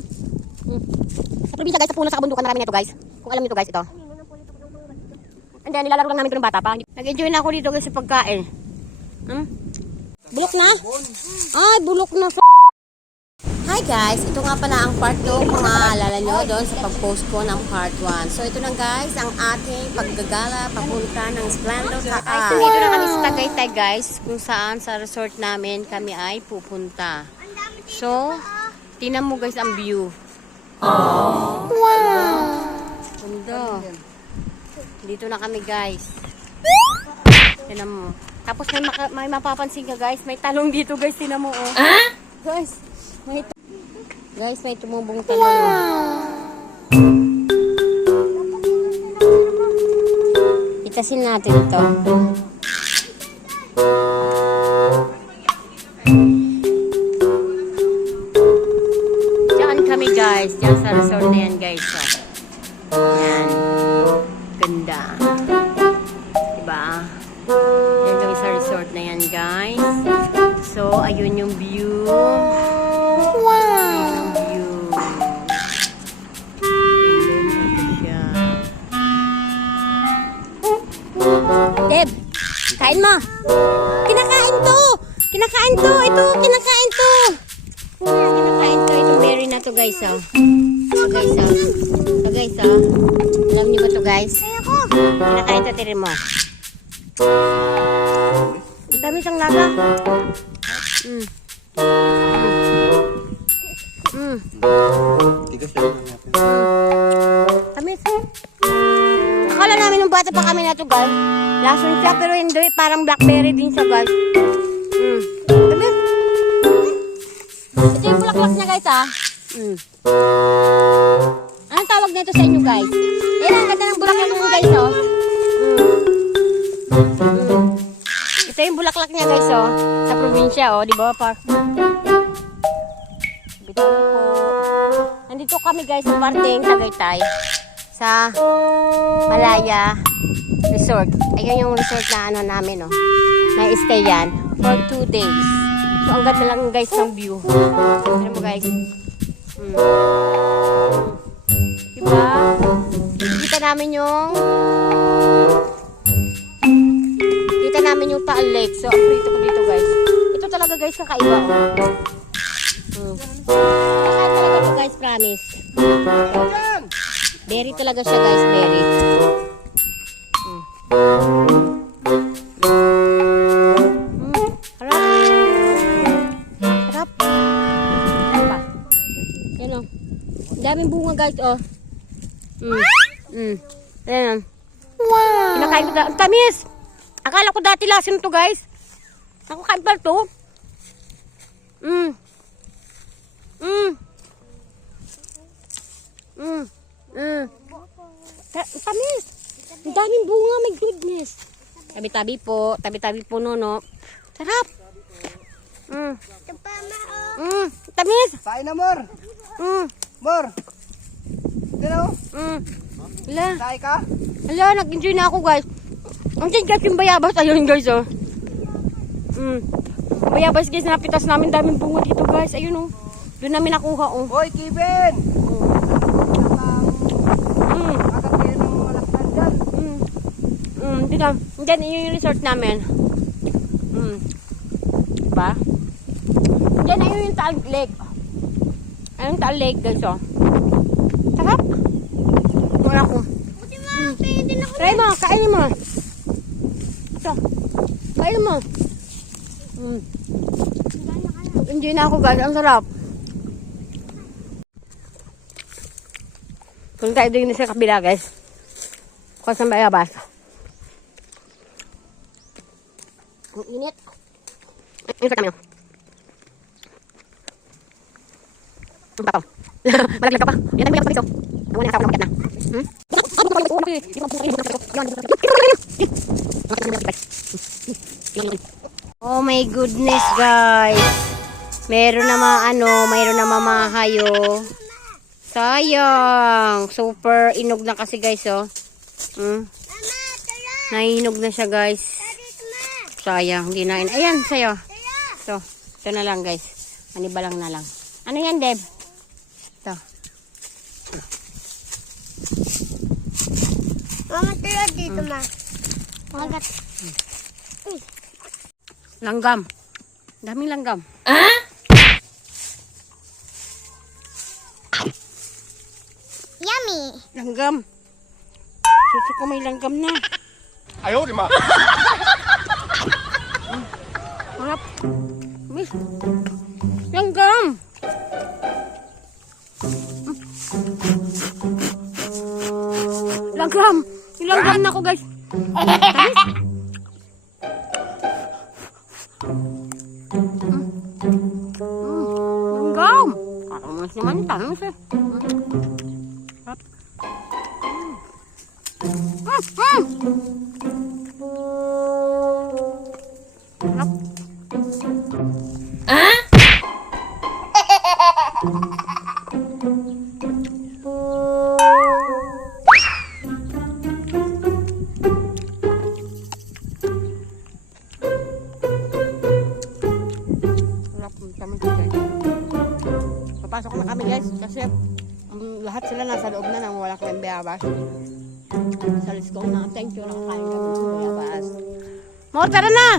Sa probinsya guys, sa puno sa kabundukan, marami na ito guys. Kung alam niyo ito guys, ito. And then, nilalaro lang namin ito ng bata pa. Nag-enjoy na ako dito guys sa pagkain. Bulok na? Ay, bulok na. Hi guys, ito nga pala ang part 2 kung maalala nyo doon sa pag-post ko ng part 1. So ito na guys, ang ating paggagala papunta ng Splendor Taal. So dito na kami sa Tagaytay guys, kung saan sa resort namin kami ay pupunta. So, tingnan mo guys ang view. Aww. Wow! Ganda. Dito na kami guys. Tingnan mo. Tapos may mapapansin ka guys, may talong dito guys, tingnan mo oh. Guys, may tumubong talong. Wow. Itasin natin ito. Diyan kami guys, diyan sa resort na yan guys. Oh. Yan. Ganda. Diba? Diyan kami sa resort na yan guys. So, ayun yung view. Wow! Ayun yung view. Ayun siya. Deb, kain mo. Kinakain to. Kinakain to. Ito, kinakain to. Kinakain to. Itong berry na to guys. Oh. Ito guys. Oh. Ito guys. Oh. Alam niyo ba to guys? Kinakain to. Tiri mo. Ang dami siyang laga. Tamis. Akala namin nung bata pa kami na to guys. Lason siya pero hindi. Parang blackberry din siya guys. Tamis. Ito yung bulaklak niya guys ha. Anong tawag nito sa inyo guys? Yan ang ganda ng bulaklak mo guys oh. Ito yung bulaklak niya guys oh. Sa probinsya oh. Di ba pa? Bitaw po. Nandito kami guys sa parting Tagaytay. Sa Malaya Resort. Ayun yung resort na ano namin oh. Na-stay yan. For 2 days. So ang ganda lang guys ng view. Tignan mo guys. Diba? Kita namin yung Taal Lake. So, ang prito ko dito guys. Ito talaga guys, kakaiba. Kakaiba talaga ito guys, promise. Berry talaga siya guys, berry. Harap. Harap. Harap pa. Yan o. Daming bunga guys, oh. Ayan. Wow. Kinakain ko na. Ang tamis! Akala ko dati lasin to guys. Ako kain pa to. Tamis. Ang daming bunga, my goodness. Tabi-tabi po. Tabi-tabi po no. Sarap. Tamis. Kain na, Mor. Mor. Hello. Hala. Kain ka? Hala, nag-enjoy na ako guys. Ang guys yung bayabas. Ayun guys oh. Bayabas guys, napitas namin daming bunga dito guys. Ayun oh. Doon namin nakuha oh. Hoy, Kevin! Bakit kayo ng malakpan dyan? Dito. Diyan yung resort namin. Diba? Diyan ayun yung Taal Lake. Ayun yung Taal Lake guys oh. Sarap. Wala ko. Try mo, kainin mo. Ito. Kainin mo. Enjoy na ako guys. Ang sarap. Kung tayo din sa kabila guys. Kung saan bayabas. Ang init. Ang sarap namin. Ang papaw. Malaglag ka pa. Yan ang mga kapatid. Ang wala nakakaw na na. Oh my goodness guys. Meron na mga hayo. Sayang. Super inog na kasi guys oh. Nahinog na siya guys. Sayang, hindi na. Ayan sa'yo. Ito na lang guys. Manibalang na lang. Ano yan Deb? Ito. Mama, tira dito, ma. Magat. Langgam. Daming langgam. Yummy. Langgam. Suso ko may langgam na. Ayaw, di ma. Harap. Miss. Langgam. Langgam. Yung langgam na ako, guys. Tamis. Langgam. Kakamas naman. Tamis eh. Harap. Harap. Papasok na kami guys kasi lahat sila nasa loob na nang wala kaming bayabas. So let's go na. Thank you. Nakakain kami ng bayabas. Mo, tara na!